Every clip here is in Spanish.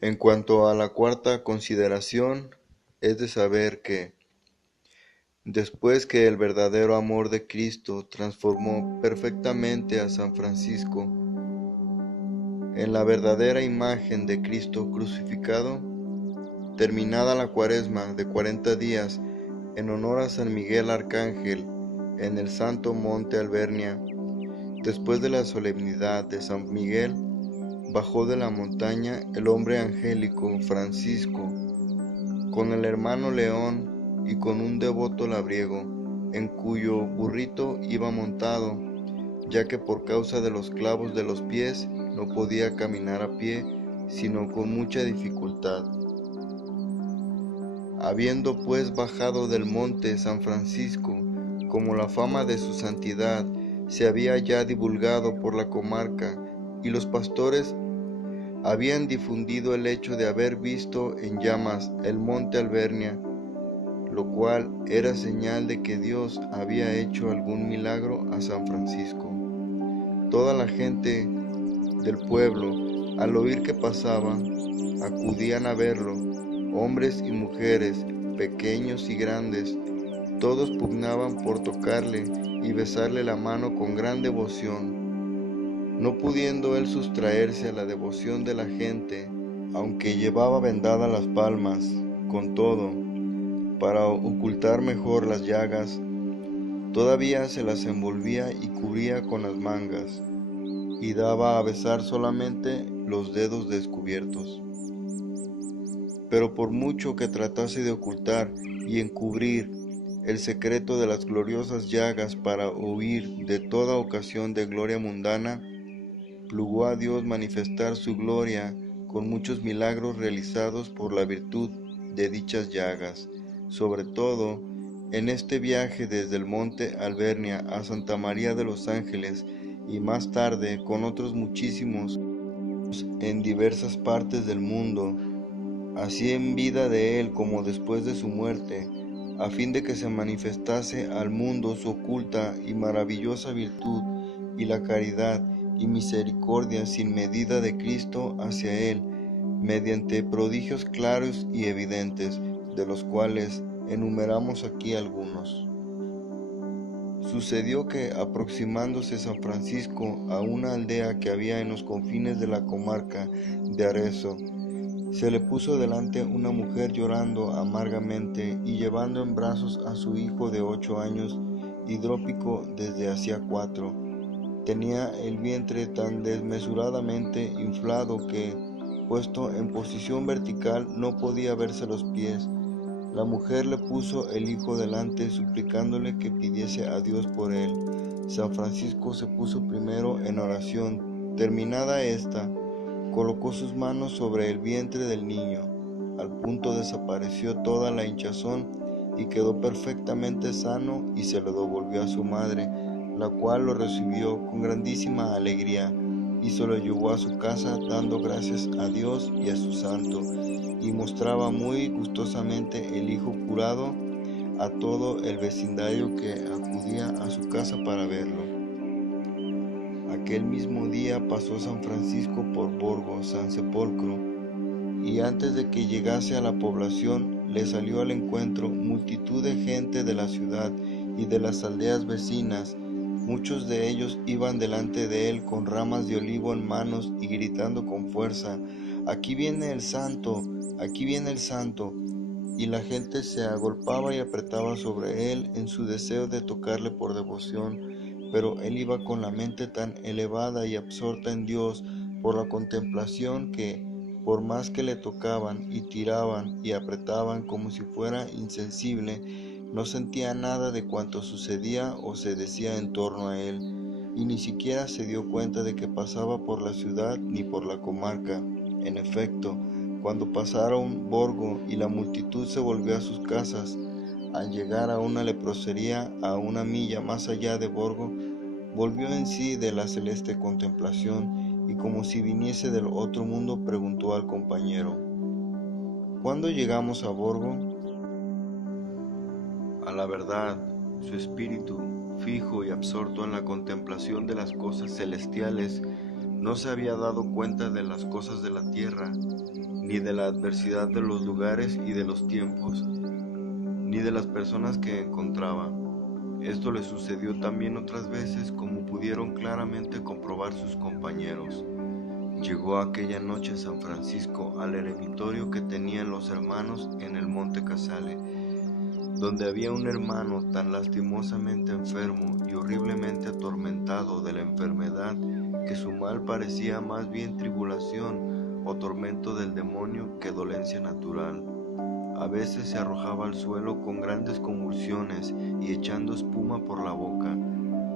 En cuanto a la cuarta consideración, es de saber que, después que el verdadero amor de Cristo transformó perfectamente a San Francisco en la verdadera imagen de Cristo crucificado, terminada la cuaresma de 40 días en honor a San Miguel Arcángel en el Santo Monte Albernia, después de la solemnidad de San Miguel, bajó de la montaña el hombre angélico Francisco, con el hermano León y con un devoto labriego, en cuyo burrito iba montado, ya que por causa de los clavos de los pies no podía caminar a pie, sino con mucha dificultad. Habiendo pues bajado del monte San Francisco, como la fama de su santidad se había ya divulgado por la comarca, y los pastores habían difundido el hecho de haber visto en llamas el monte Albernia, lo cual era señal de que Dios había hecho algún milagro a San Francisco. Toda la gente del pueblo, al oír que pasaba, acudían a verlo, hombres y mujeres, pequeños y grandes, todos pugnaban por tocarle y besarle la mano con gran devoción. No pudiendo él sustraerse a la devoción de la gente, aunque llevaba vendadas las palmas, con todo, para ocultar mejor las llagas, todavía se las envolvía y cubría con las mangas, y daba a besar solamente los dedos descubiertos. Pero por mucho que tratase de ocultar y encubrir el secreto de las gloriosas llagas para huir de toda ocasión de gloria mundana, plugó a Dios manifestar su gloria con muchos milagros realizados por la virtud de dichas llagas, sobre todo en este viaje desde el monte Albernia a Santa María de los Ángeles, y más tarde con otros muchísimos en diversas partes del mundo, así en vida de él como después de su muerte, a fin de que se manifestase al mundo su oculta y maravillosa virtud y la caridad y misericordia sin medida de Cristo hacia él, mediante prodigios claros y evidentes, de los cuales enumeramos aquí algunos. Sucedió que, aproximándose San Francisco a una aldea que había en los confines de la comarca de Arezzo, se le puso delante una mujer llorando amargamente y llevando en brazos a su hijo de 8 años, hidrópico desde hacía 4. Tenía el vientre tan desmesuradamente inflado que, puesto en posición vertical, no podía verse los pies. La mujer le puso el hijo delante, suplicándole que pidiese a Dios por él. San Francisco se puso primero en oración. Terminada esta, colocó sus manos sobre el vientre del niño. Al punto desapareció toda la hinchazón y quedó perfectamente sano, y se lo devolvió a su madre, la cual lo recibió con grandísima alegría y se lo llevó a su casa dando gracias a Dios y a su santo, y mostraba muy gustosamente el hijo curado a todo el vecindario que acudía a su casa para verlo. Aquel mismo día pasó San Francisco por Borgo San Sepolcro, y antes de que llegase a la población le salió al encuentro multitud de gente de la ciudad y de las aldeas vecinas. Muchos de ellos iban delante de él con ramas de olivo en manos y gritando con fuerza: «Aquí viene el santo, aquí viene el santo», y la gente se agolpaba y apretaba sobre él en su deseo de tocarle por devoción, pero él iba con la mente tan elevada y absorta en Dios por la contemplación que, por más que le tocaban y tiraban y apretaban como si fuera insensible, no sentía nada de cuanto sucedía o se decía en torno a él, y ni siquiera se dio cuenta de que pasaba por la ciudad ni por la comarca. En efecto, cuando pasaron Borgo y la multitud se volvió a sus casas, al llegar a una leprosería a 1 milla más allá de Borgo, volvió en sí de la celeste contemplación, y como si viniese del otro mundo preguntó al compañero: «¿Cuándo llegamos a Borgo?». A la verdad, su espíritu, fijo y absorto en la contemplación de las cosas celestiales, No se había dado cuenta de las cosas de la tierra, ni de la adversidad de los lugares y de los tiempos, ni de las personas que encontraba. Esto le sucedió también otras veces, como pudieron claramente comprobar sus compañeros. Llegó aquella noche San Francisco al eremitorio que tenían los hermanos en el Monte Casale, donde había un hermano tan lastimosamente enfermo y horriblemente atormentado de la enfermedad que su mal parecía más bien tribulación o tormento del demonio que dolencia natural. A veces se arrojaba al suelo con grandes convulsiones y echando espuma por la boca.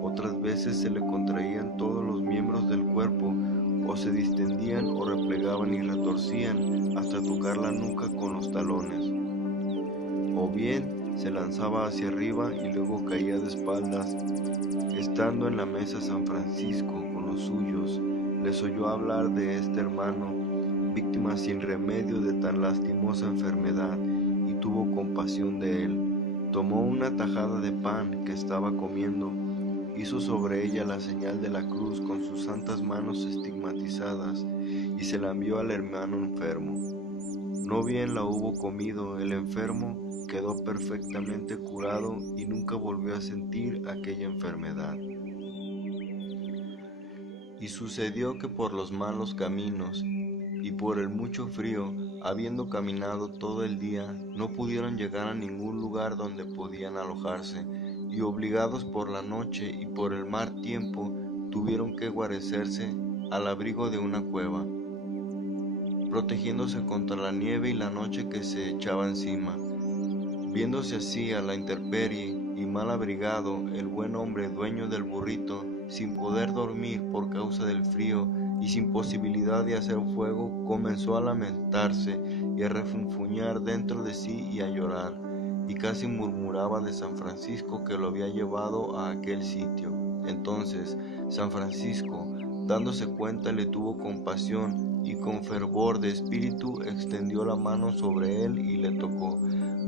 Otras veces se le contraían todos los miembros del cuerpo, o se distendían o replegaban y retorcían hasta tocar la nuca con los talones. O bien se lanzaba hacia arriba y luego caía de espaldas. Estando en la mesa San Francisco con los suyos, les oyó hablar de este hermano, víctima sin remedio de tan lastimosa enfermedad, y tuvo compasión de él. Tomó una tajada de pan que estaba comiendo, hizo sobre ella la señal de la cruz con sus santas manos estigmatizadas, y se la envió al hermano enfermo. No bien la hubo comido, el enfermo quedó perfectamente curado y nunca volvió a sentir aquella enfermedad. Y sucedió que por los malos caminos y por el mucho frío, habiendo caminado todo el día, no pudieron llegar a ningún lugar donde podían alojarse, y obligados por la noche y por el mal tiempo, tuvieron que guarecerse al abrigo de una cueva, protegiéndose contra la nieve y la noche que se echaba encima. Viéndose así a la intemperie y mal abrigado, el buen hombre dueño del burrito, sin poder dormir por causa del frío y sin posibilidad de hacer fuego, comenzó a lamentarse y a refunfuñar dentro de sí y a llorar, y casi murmuraba de San Francisco que lo había llevado a aquel sitio. Entonces San Francisco, dándose cuenta, le tuvo compasión y con fervor de espíritu extendió la mano sobre él y le tocó.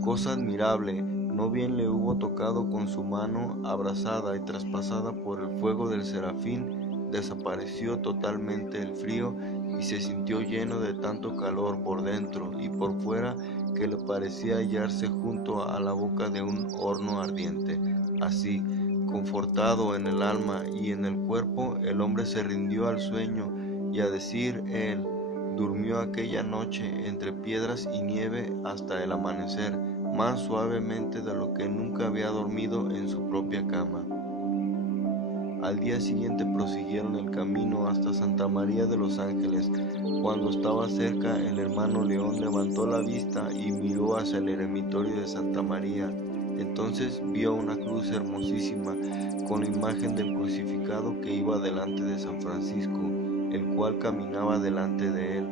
Cosa admirable, no bien le hubo tocado con su mano abrasada y traspasada por el fuego del serafín, desapareció totalmente el frío y se sintió lleno de tanto calor por dentro y por fuera que le parecía hallarse junto a la boca de un horno ardiente. Así, confortado en el alma y en el cuerpo, el hombre se rindió al sueño y a decir él, durmió aquella noche entre piedras y nieve hasta el amanecer, más suavemente de lo que nunca había dormido en su propia cama. Al día siguiente prosiguieron el camino hasta Santa María de los Ángeles. Cuando estaba cerca, el hermano León levantó la vista y miró hacia el eremitorio de Santa María. Entonces vio una cruz hermosísima con la imagen del crucificado que iba delante de San Francisco, el cual caminaba delante de él.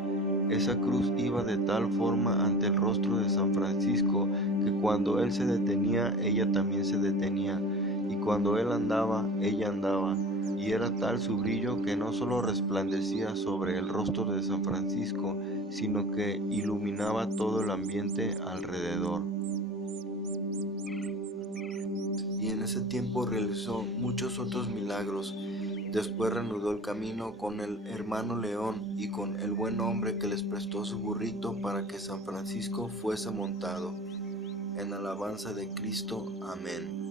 Esa cruz iba de tal forma ante el rostro de San Francisco que cuando él se detenía, ella también se detenía, y cuando él andaba, ella andaba, y era tal su brillo que no solo resplandecía sobre el rostro de San Francisco, sino que iluminaba todo el ambiente alrededor. Y en ese tiempo realizó muchos otros milagros. Después reanudó el camino con el hermano León y con el buen hombre que les prestó su burrito para que San Francisco fuese montado. En alabanza de Cristo. Amén.